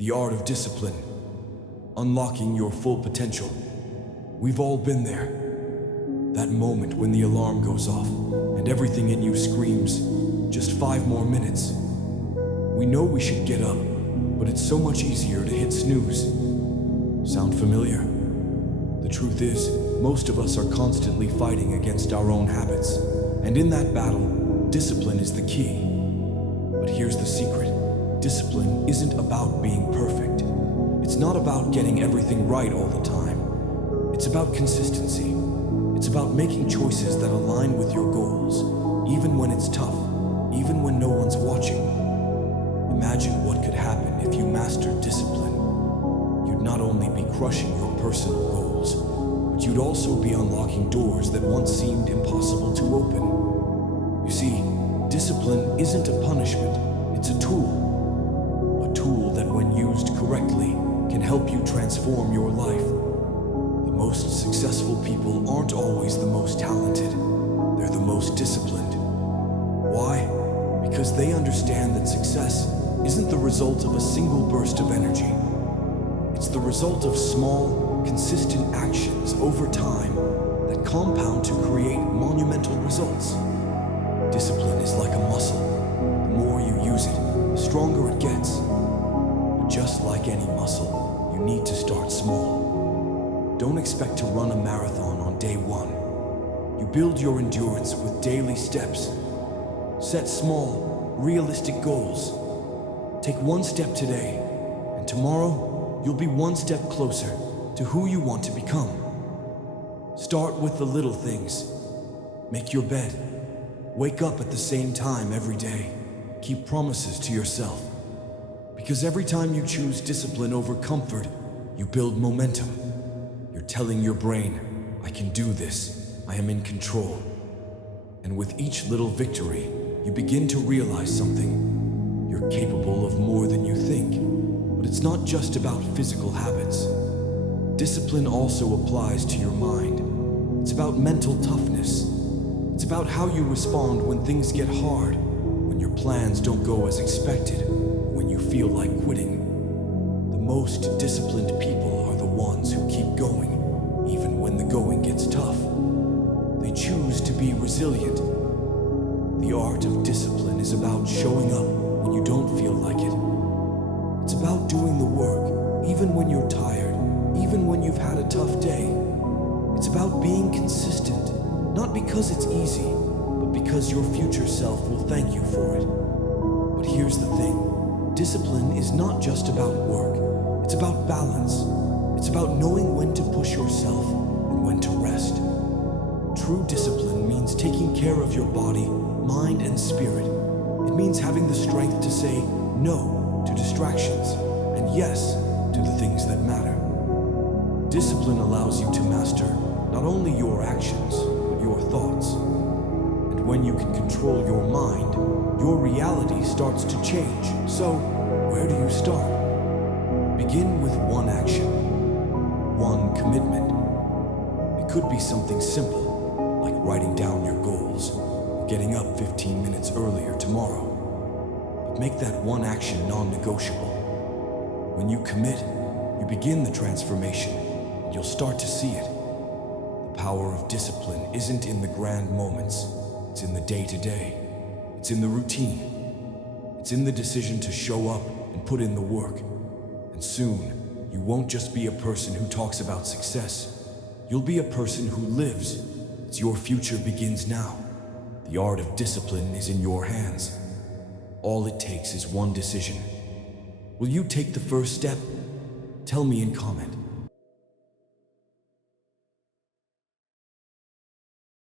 The art of discipline. Unlocking your full potential. We've all been there. That moment when the alarm goes off and everything in you screams, just 5 more minutes. We know we should get up, but it's so much easier to hit snooze. Sound familiar? The truth is, most of us are constantly fighting against our own habits, and in that battle, discipline is the key. But here's the secret. Discipline isn't about being perfect. It's not about getting everything right all the time. It's about consistency. It's about making choices that align with your goals, even when it's tough, even when no one's watching. Imagine what could happen if you mastered discipline. You'd not only be crushing your personal goals, but you'd also be unlocking doors that once seemed impossible to open. You see, discipline isn't a punishment, it's a tool. A tool that, when used correctly, can help you transform your life. The most successful people aren't always the most talented. They're the most disciplined. Why? Because they understand that success isn't the result of a single burst of energy. It's the result of small, consistent actions over time that compound to create monumental results. Discipline is like a muscle. The more you use it, the stronger it gets. But just like any muscle, you need to start small. Don't expect to run a marathon on day 1. You build your endurance with daily steps. Set small, realistic goals. Take 1 step today, and tomorrow you'll be 1 step closer to who you want to become. Start with the little things. Make your bed. Wake up at the same time every day. Keep promises to yourself. Because every time you choose discipline over comfort, you build momentum. You're telling your brain, I can do this. I am in control. And with each little victory, you begin to realize something. You're capable of more than you think. But it's not just about physical habits. Discipline also applies to your mind. It's about mental toughness. It's about how you respond when things get hard, when your plans don't go as expected, when you feel like quitting. The most disciplined people are the ones who keep going, even when the going gets tough. They choose to be resilient. The art of discipline is about showing up when you don't feel like it. It's about doing the work, even when you're tired, even when you've had a tough day. It's about being consistent, not because it's easy, but because your future self will thank you for it. But here's the thing, discipline is not just about work, it's about balance. It's about knowing when to push yourself and when to rest. True discipline means taking care of your body, mind, and spirit. It means having the strength to say no to distractions and yes to the things that matter. Discipline allows you to master not only your actions, but your thoughts. And when you can control your mind, your reality starts to change. So, where do you start? Begin with one action, one commitment. It could be something simple, like writing down your goals, or getting up 15 minutes earlier tomorrow. But make that one action non-negotiable. When you commit, you begin the transformation, and you'll start to see it. The power of discipline isn't in the grand moments, it's in the day-to-day. It's in the routine. It's in the decision to show up and put in the work. And soon, you won't just be a person who talks about success. You'll be a person who lives. It's your future begins now. The art of discipline is in your hands. All it takes is one decision. Will you take the first step? Tell me in comment.